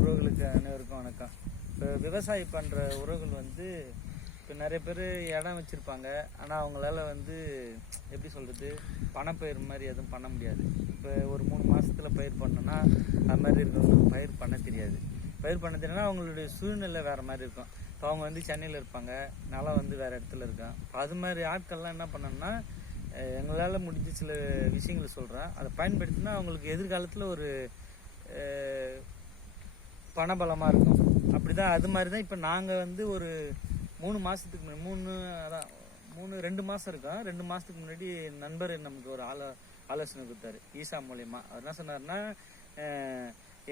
உறவுகளுக்கு அனைவருக்கும் வணக்கம். இப்போ விவசாயி பண்ணுற உறவுகள் வந்து இப்போ நிறைய பேர் இடம் வச்சுருப்பாங்க. ஆனால் அவங்களால வந்து எப்படி சொல்கிறது, பணப்பயிர் மாதிரி எதுவும் பண்ண முடியாது. இப்போ ஒரு 3 மாதத்தில் பயிர் பண்ணோன்னா அது மாதிரி இருக்கவங்களுக்கு பயிர் பண்ண தெரியாது. பயிர் பண்ண தெரியும்னா அவங்களுடைய சூழ்நிலை வேறு மாதிரி இருக்கும். இப்போ அவங்க வந்து சென்னையில் இருப்பாங்க, நிலம் வந்து வேறு இடத்துல இருக்கும். இப்போ அது மாதிரி ஆட்கள்லாம் என்ன பண்ணணும்னா, எங்களால் முடிஞ்ச சில விஷயங்களை சொல்கிறேன், அதை பயன்படுத்தினா அவங்களுக்கு எதிர்காலத்தில் ஒரு பணபலமாக இருக்கும். அப்படி தான் அது மாதிரி தான் இப்போ நாங்கள் வந்து ஒரு 3 மாதத்துக்கு முன்னாடி 2 மாதம் இருக்கோம். 2 மாதத்துக்கு முன்னாடி நண்பர் நமக்கு ஒரு ஆலோசனை கொடுத்தாரு ஈசா மூலயமா. அவர் என்ன சொன்னார்னா,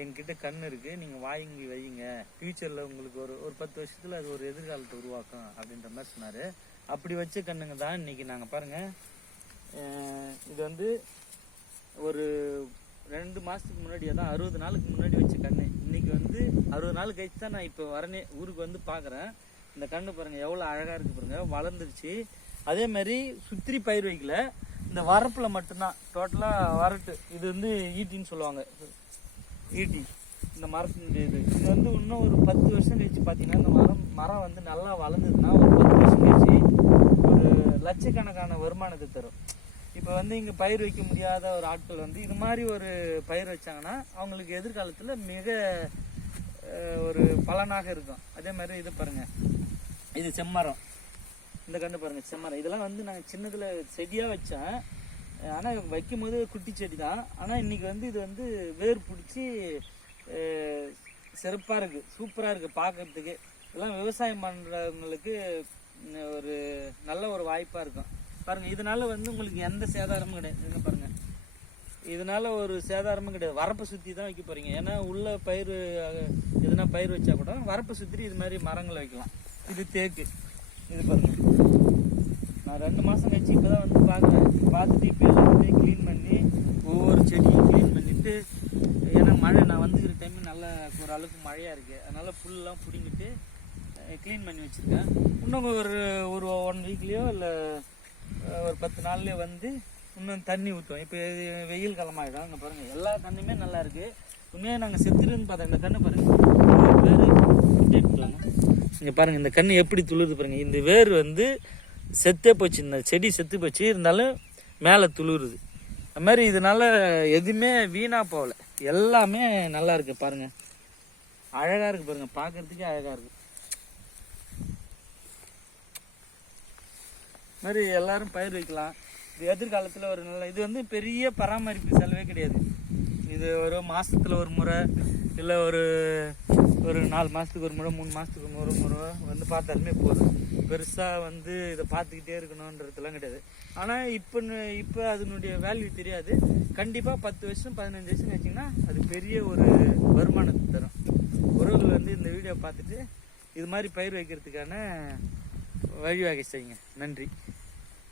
என்கிட்ட கண் இருக்குது, நீங்கள் வாங்கி வைங்க, ஃப்யூச்சரில் உங்களுக்கு ஒரு 10 வருஷத்தில் அது ஒரு எதிர்காலத்தை உருவாக்கும் அப்படின்ற மாதிரி சொன்னார். அப்படி வச்ச கண்ணுங்க தான் இன்றைக்கி நாங்கள் பாருங்கள். இது வந்து ஒரு 2 மாதத்துக்கு முன்னாடியே தான், 60 நாளுக்கு முன்னாடி வச்ச கண்ணு. இன்றைக்கி வந்து 60 நாள் கழிச்சு தான் நான் இப்போ வரனே ஊருக்கு வந்து பார்க்குறேன். இந்த கண்ணு பாருங்கள் எவ்வளோ அழகாக இருக்குது பாருங்கள், வளர்ந்துருச்சு. அதே மாதிரி சுற்றி பயிர் வைக்கல, இந்த வரப்பில் மட்டும்தான் டோட்டலாக வரட்டு. இது வந்து ஈட்டின்னு சொல்லுவாங்க, ஈட்டி இந்த மரத்தினுடைய இது வந்து இன்னும் ஒரு 10 வருஷம் கழிச்சு பார்த்தீங்கன்னா இந்த மரம் வந்து நல்லா வளர்ந்துதுன்னா ஒரு 10 வருஷம் கழிச்சு ஒரு லட்சக்கணக்கான வருமானத்தை தரும். இப்போ வந்து இங்கே பயிர் வைக்க முடியாத ஒரு ஆட்கள் வந்து இது மாதிரி ஒரு பயிர் வச்சாங்கன்னா அவங்களுக்கு எதிர்காலத்தில் மிக ஒரு பலனாக இருக்கும். அதே மாதிரி இது பாருங்கள், இது செம்மரம். இந்த கண்டு பாருங்கள் செம்மரம். இதெல்லாம் வந்து நாங்கள் சின்னதில் செடியாக வச்சேன். ஆனால் வைக்கும் போது குட்டி செடி தான். ஆனால் இன்றைக்கி வந்து இது வந்து வேர் பிடிச்சி சிறப்பாக இருக்குது, சூப்பராக இருக்குது பார்க்குறதுக்கு. இதெல்லாம் விவசாயம் பண்ணுறவங்களுக்கு ஒரு நல்ல ஒரு வாய்ப்பாக இருக்கும். பாருங்கள், இதனால் வந்து உங்களுக்கு எந்த சேதாரமும் கிடையாது. என்ன பாருங்கள், இதனால் ஒரு சேதாரமும் கிடையாது. வரப்பை சுற்றி தான் வைக்க போகிறீங்க. ஏன்னா உள்ள பயிர் எதுனா பயிர் வச்சா கூட வரப்பை சுற்றி இது மாதிரி மரங்களை வைக்கலாம். இது தேக்கு. இது பாருங்கள், நான் 2 மாதம் கழிச்சு இப்போ தான் வந்து பார்க்குறேன். பார்த்துட்டு இப்போ எல்லாமே க்ளீன் பண்ணி ஒவ்வொரு செடியும் க்ளீன் பண்ணிவிட்டு, ஏன்னா மழை நான் வந்துக்கிற டைம் நல்லா ஒரு அளவுக்கு மழையாக இருக்குது, அதனால் புல்லாம் பிடிங்கிட்டு க்ளீன் பண்ணி வச்சுருக்கேன். இன்னும் ஒரு 1 வீக்லேயோ இல்லை ஒரு 10 நாள்லேயோ வந்து இன்னும் தண்ணி ஊற்றுவோம். இப்போ வெயில் காலமாகிடும். அங்கே பாருங்கள் எல்லா தண்ணியுமே நல்லா இருக்குது. உண்மையாக நாங்கள் செத்துருன்னு பார்த்தோம். இந்த கண்ணு பாருங்கள், வேறு எடுக்கலாங்க. இங்கே பாருங்கள், இந்த கண்ணு எப்படி துளுருது பாருங்கள். இந்த வேர் வந்து செத்தே போச்சு, இந்த செடி செத்து போச்சு, இருந்தாலும் மேலே துளுருது. அது மாதிரி இதனால எதுவுமே வீணாக போகலை, எல்லாமே நல்லா இருக்குது. பாருங்கள் அழகாக இருக்குது பாருங்கள், பார்க்குறதுக்கே அழகாக இருக்குது. மாதிரி எல்லாரும் பயிர் வைக்கலாம். இது எதிர்காலத்தில் ஒரு நல்ல, இது வந்து பெரிய பராமரிப்பு செலவே கிடையாது. இது ஒரு மாதத்தில் ஒரு முறை இல்லை ஒரு 4 மாதத்துக்கு ஒரு முறை 3 மாதத்துக்கு ஒரு முறை வந்து பார்த்தாலுமே போதும். பெருசாக வந்து இதை பார்த்துக்கிட்டே இருக்கணுன்றதுலாம் கிடையாது. ஆனால் இப்போ அதனுடைய வேல்யூ தெரியாது. கண்டிப்பாக 10 வருஷம் 15 வருஷம் வச்சிங்கன்னா அது பெரிய ஒரு வருமானத்தை தரும். உறவுகள் வந்து இந்த வீடியோ பார்த்துட்டு இது மாதிரி பயிர் வைக்கிறதுக்கான வழிவகை செய்யுங்க. நன்றி.